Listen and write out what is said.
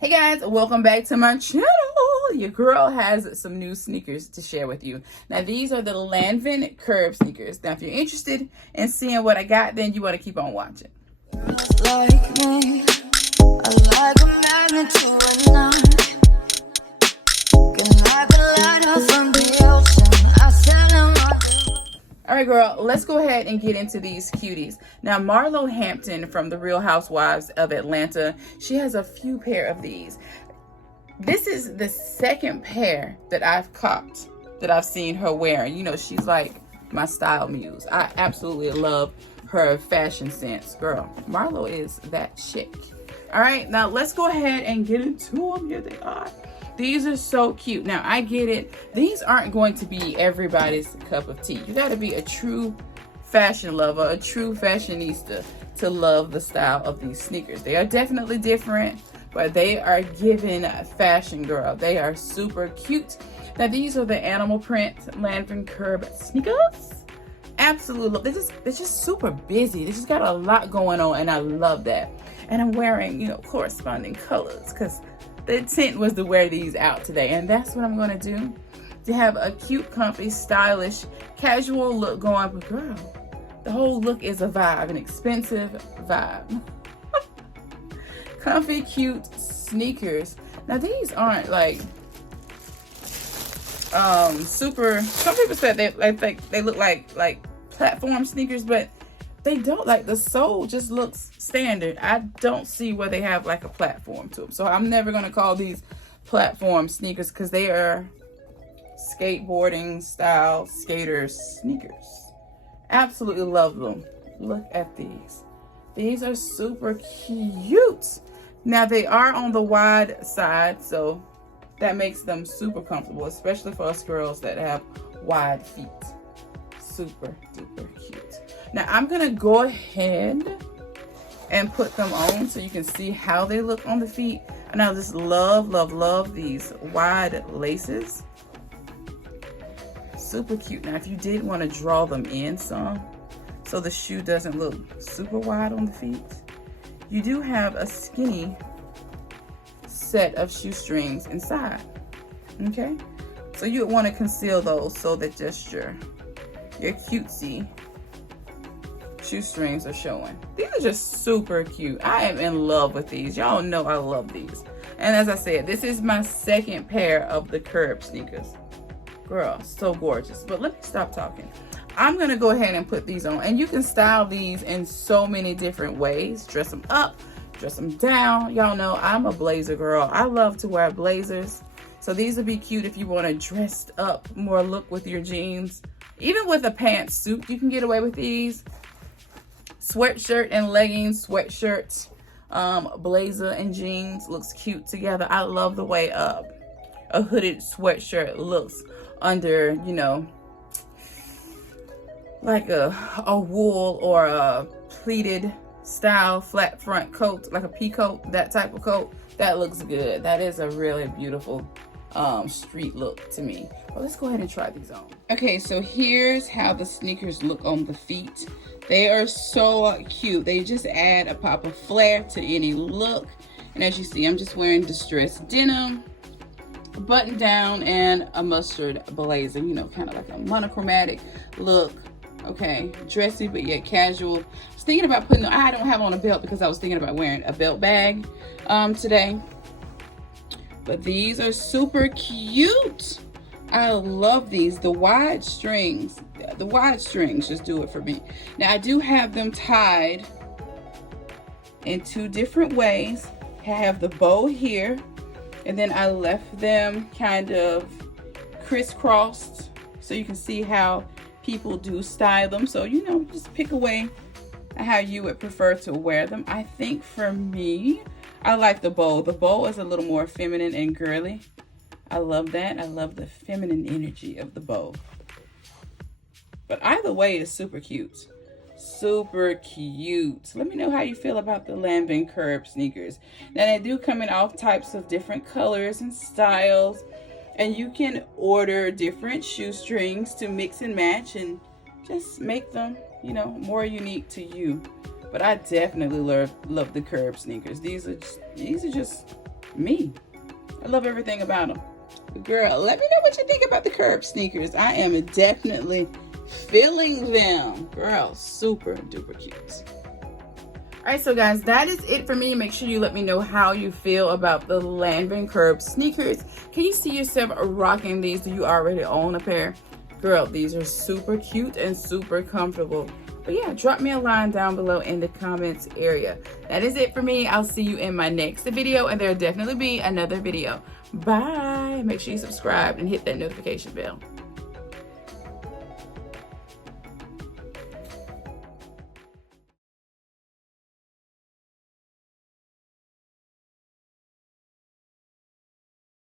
Hey guys, welcome back to my channel. Your girl has some new sneakers to share with you. Now these are the Lanvin curb sneakers. Now if you're interested in seeing what I got, then you want to keep on watching. Like me, I like a magnet to a knife. Like a lighter from the ocean. I send them all right, girl, let's go ahead and get into these cuties. Now, Marlo Hampton from The Real Housewives of Atlanta, she has a few pair of these. This is the second pair that I've copped, that I've seen her wearing. You know, she's like my style muse. I absolutely love her fashion sense. Girl, Marlo is that chick. All right, now let's go ahead and get into them. Here they are. These are so cute. Now, I get it. These aren't going to be everybody's cup of tea. You got to be a true fashion lover, a true fashionista to love the style of these sneakers. They are definitely different, but they are giving fashion, girl. They are super cute. Now, these are the animal print Lanvin curb sneakers. Absolutely. They're just super busy. They just got a lot going on, and I love that. And I'm wearing, you know, corresponding colors because the intent was to wear these out today, and that's what I'm gonna do, to have a cute, comfy, stylish, casual look going. But girl, the whole look is a vibe, an expensive vibe. Comfy, cute sneakers. Now these aren't like super. Some people said they look like platform sneakers, but they don't. Like the sole just looks standard. I don't see where they have like a platform to them. So I'm never gonna call these platform sneakers because they are skateboarding style skaters sneakers. Absolutely love them. Look at these. These are super cute. Now they are on the wide side, so that makes them super comfortable, especially for us girls that have wide feet. Super duper cute. Now I'm gonna go ahead and put them on so you can see how they look on the feet. And I just love these wide laces. Super cute. Now if you did want to draw them in some so the shoe doesn't look super wide on the feet, you do have a skinny set of shoestrings inside. Okay, so you would want to conceal those so that just your cutesy shoestrings are showing. These are just super cute. I am in love with these. Y'all know I love these. And as I said, this is my second pair of the curb sneakers. Girl, so gorgeous. But let me stop talking. I'm gonna go ahead and put these on, and you can style these in so many different ways. Dress them up, dress them down. Y'all know I'm a blazer girl. I love to wear blazers. So these would be cute if you want to dress up more look with your jeans. Even with a pantsuit, you can get away with these. Sweatshirt and leggings, sweatshirt, blazer and jeans looks cute together. I love the way a hooded sweatshirt looks under, you know, like a wool or a pleated style flat front coat, like a pea coat, that type of coat. That looks good. That is a really beautiful street look to me. Well, let's go ahead and try these on. Okay, so here's how the sneakers look on the feet. They are so cute. They just add a pop of flair to any look. And as you see, I'm just wearing distressed denim, a button down, and a mustard blazer, you know, kind of like a monochromatic look. Okay, dressy but yet casual. I was thinking about putting, I don't have on a belt because I was thinking about wearing a belt bag today. But these are super cute. I love these. The wide strings just do it for me. Now I do have them tied in two different ways. I have the bow here, and then I left them kind of crisscrossed so you can see how people do style them. So, you know, just pick away how you would prefer to wear them. I think for me, I like the bow. The bow is a little more feminine and girly. I love that. I love the feminine energy of the bow. But either way is super cute. Super cute. Let me know how you feel about the Lanvin curb sneakers. Now they do come in all types of different colors and styles. And you can order different shoestrings to mix and match and just make them, you know, more unique to you. But I definitely love the curb sneakers. These are just me. I love everything about them. Girl, let me know what you think about the Curb sneakers. I am definitely feeling them. Girl, super duper cute. All right, so guys, that is it for me. Make sure you let me know how you feel about the Lanvin Curb sneakers. Can you see yourself rocking these? Do you already own a pair? Girl, these are super cute and super comfortable. But yeah, drop me a line down below in the comments area. That is it for me. I'll see you in my next video, and there'll definitely be another video. Bye. Make sure you subscribe and hit that notification bell.